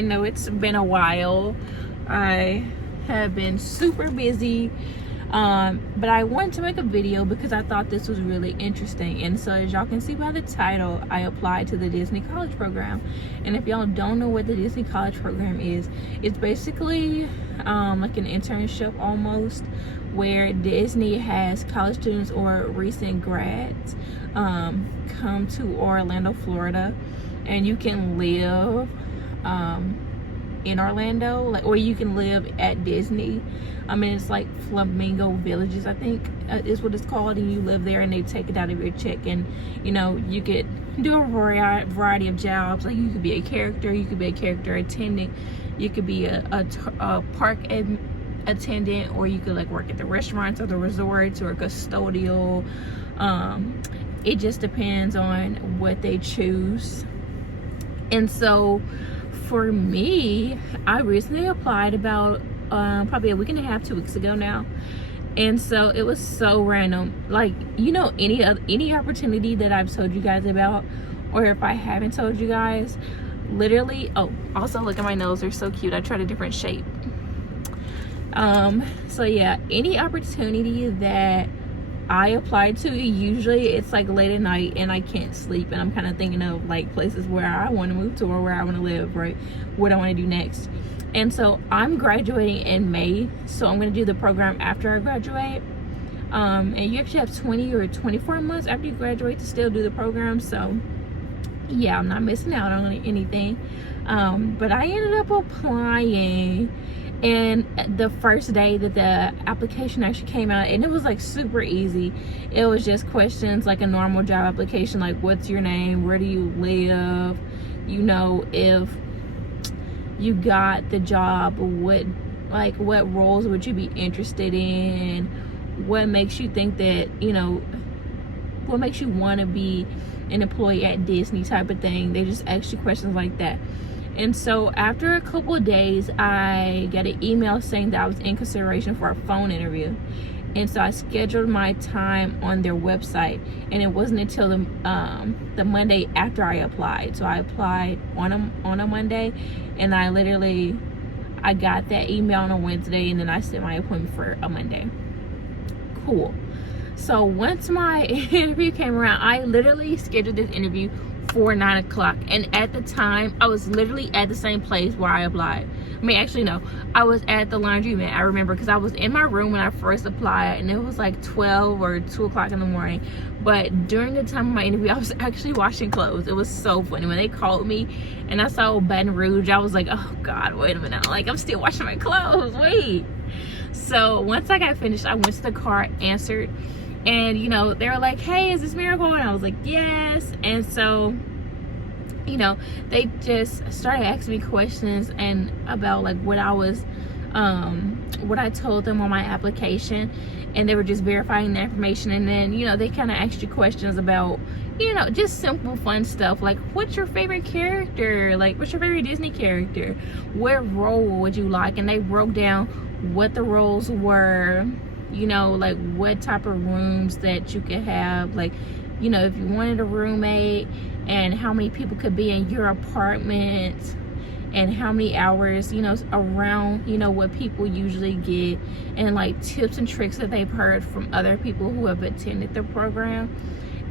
I know it's been a while. I have been super busy, but I wanted to make a video because I thought this was really interesting. And so as y'all can see by the title, I applied to the Disney College Program. And if y'all don't know what the Disney College Program is, it's basically like an internship almost, where Disney has college students or recent grads come to Orlando, Florida, and you can live in Orlando, or you can live at Disney. I mean, it's like Flamingo Villages, I think is what it's called, and you live there and they take it out of your check. And you know, you could do a variety of jobs. Like, you could be a character, you could be a character attendant, you could be a park attendant, or you could like work at the restaurants or the resorts, or custodial. It just depends on what they choose. And so for me, I recently applied about probably a week and a half, 2 weeks ago now. And so it was so random. Like, you know, any opportunity that I've told you guys about, or if I haven't told you guys, literally, oh, also look at my nose, they're so cute. I tried a different shape. So yeah, any opportunity that I applied to, usually it's like late at night and I can't sleep, and I'm kind of thinking of like places where I want to move to, or where I want to live, right? What I want to do next. And so I'm graduating in May, so I'm going to do the program after I graduate. And you actually have 20 or 24 months after you graduate to still do the program. So yeah, I'm not missing out on anything. But I ended up applying, and the first day that the application actually came out, and it was like super easy. It was just questions like a normal job application, like what's your name, where do you live, you know, if you got the job, what roles would you be interested in, what makes you think that, you know, what makes you want to be an employee at Disney, type of thing. They just ask you questions like that. And so after a couple of days, I got an email saying that I was in consideration for a phone interview. And so I scheduled my time on their website, and it wasn't until the Monday after I applied. So I applied on a Monday, and I got that email on a Wednesday, and then I set my appointment for a Monday. Cool. So once my interview came around, I literally scheduled this interview for 9 o'clock, and at the time I was literally at the same place where I applied. I mean, actually no, I was at the laundromat. I remember, because I was in my room when I first applied, and it was like 12 or 2 o'clock in the morning. But during the time of my interview, I was actually washing clothes. It was so funny when they called me and I saw Baton Rouge. I was like, oh god, wait a minute, like I'm still washing my clothes, wait. So once I got finished, I went to the car, answered, and you know, they were like, hey, is this Miracle? And I was like, yes. And so, you know, they just started asking me questions and about like what I told them on my application, and they were just verifying the information. And then, you know, they kind of asked you questions about, you know, just simple fun stuff like, what's your favorite character, like what's your favorite Disney character, what role would you like? And they broke down what the roles were, you know, like what type of rooms that you could have, like, you know, if you wanted a roommate, and how many people could be in your apartment, and how many hours, you know, around, you know, what people usually get, and like tips and tricks that they've heard from other people who have attended the program.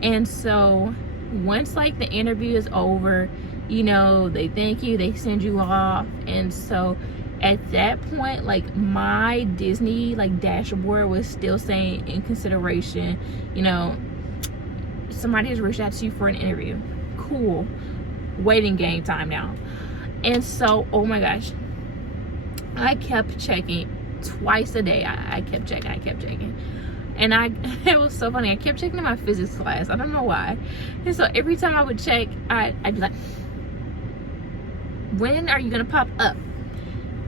And so once like the interview is over, you know, they thank you, they send you off. And so at that point, like my Disney like dashboard was still saying in consideration, you know, somebody has reached out to you for an interview. Cool. Waiting game time now. And so, oh my gosh, I kept checking twice a day. I kept checking. And it was so funny, I kept checking in my physics class. I don't know why. And so every time I would check, I'd be like, when are you gonna pop up?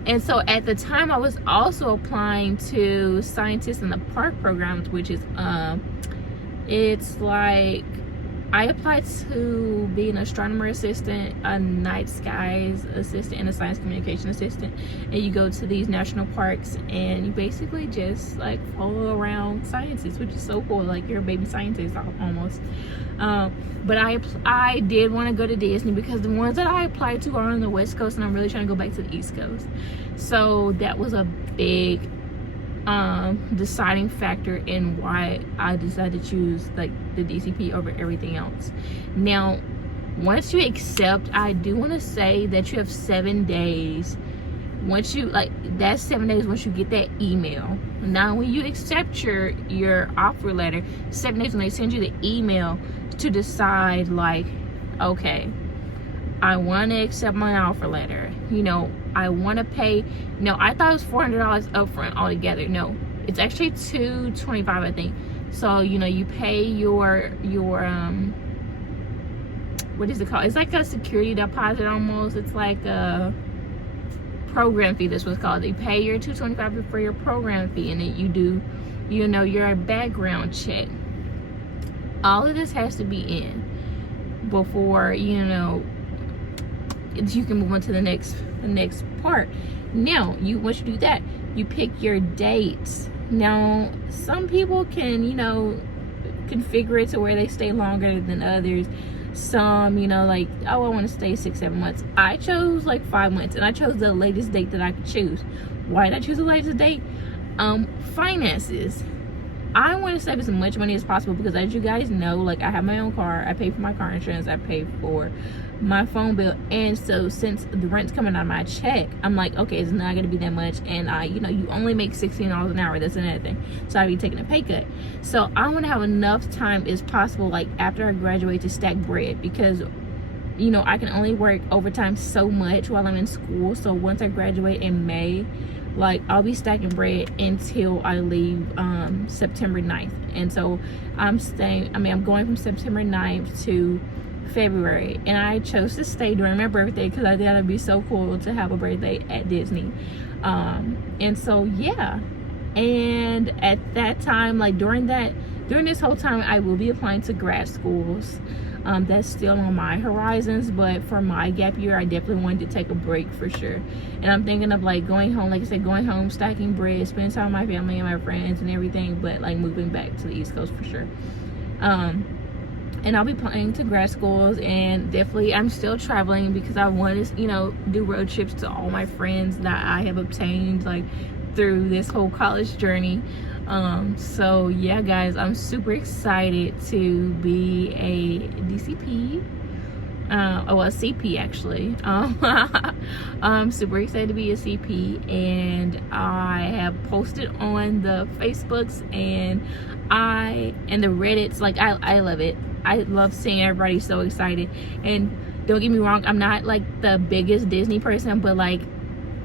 And so at the time, I was also applying to Scientists in the Park programs, which is it's like I applied to be an astronomer assistant, a night skies assistant, and a science communication assistant. And you go to these national parks and you basically just like follow around scientists, which is so cool. Like, you're a baby scientist almost. But I did want to go to Disney because the ones that I applied to are on the West Coast, and I'm really trying to go back to the East Coast. So that was a big deciding factor in why I decided to choose like the DCP over everything else. Now, once you accept, I do want to say that you have 7 days. Once you, like, that's 7 days once you get that email. Now, when you accept your offer letter, 7 days when they send you the email to decide, like, okay, I want to accept my offer letter. You know, I want to pay. No, I thought it was $400 upfront altogether. No, it's actually $225, I think. So, you know, you pay your what is it called? It's like a security deposit almost. It's like a program fee. That's what it's called. You pay your $225 for your program fee, and then you do, you know, your background check. All of this has to be in before, you know, you can move on to the next part. Now, once you do that, you pick your dates. Now, some people can, you know, configure it to where they stay longer than others. Some, you know, like, oh, I want to stay 6-7 months. I chose like 5 months, and I chose the latest date that I could choose. Why did I choose the latest date? Finances. I want to save as much money as possible because, as you guys know, like, I have my own car. I pay for my car insurance. I pay for my phone bill. And so since the rent's coming out of my check, I'm like, okay, it's not going to be that much. And you know, you only make $16 an hour. That's another thing. So I'd be taking a pay cut. So I want to have enough time as possible, like, after I graduate, to stack bread, because, you know, I can only work overtime so much while I'm in school. So once I graduate in May, like, I'll be stacking bread until I leave September 9th. And so I'm going from September 9th to February, and I chose to stay during my birthday because I thought it'd be so cool to have a birthday at Disney. And so, yeah. And at that time, like, during this whole time, I will be applying to grad schools. That's still on my horizons, but for my gap year, I definitely wanted to take a break for sure. And I'm thinking of, like, going home, like I said, going home, stacking bread, spending time with my family and my friends and everything, but, like, moving back to the East Coast for sure. And I'll be applying to grad schools, and definitely I'm still traveling because I want to, you know, do road trips to all my friends that I have obtained, like, through this whole college journey. So yeah, guys, I'm super excited to be a DCP, a CP actually. I'm super excited to be a CP, and I have posted on the Facebooks and the Reddits. Like, I love it. I love seeing everybody so excited. And don't get me wrong, I'm not like the biggest Disney person, but, like,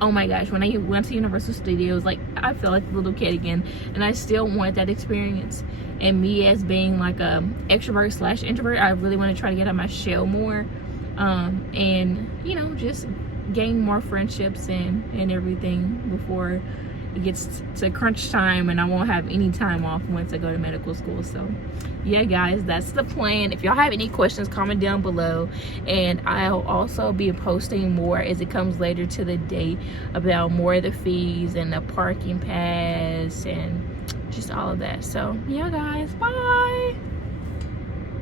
oh my gosh, when I went to Universal Studios, like, I felt like a little kid again, and I still want that experience. And me, as being like a extrovert / introvert, I really want to try to get out of my shell more, and, you know, just gain more friendships and everything before it gets to crunch time and I won't have any time off once I go to medical school. So yeah, guys, that's the plan. If y'all have any questions, comment down below, and I'll also be posting more as it comes later to the date about more of the fees and the parking pass and just all of that. So yeah, guys, bye.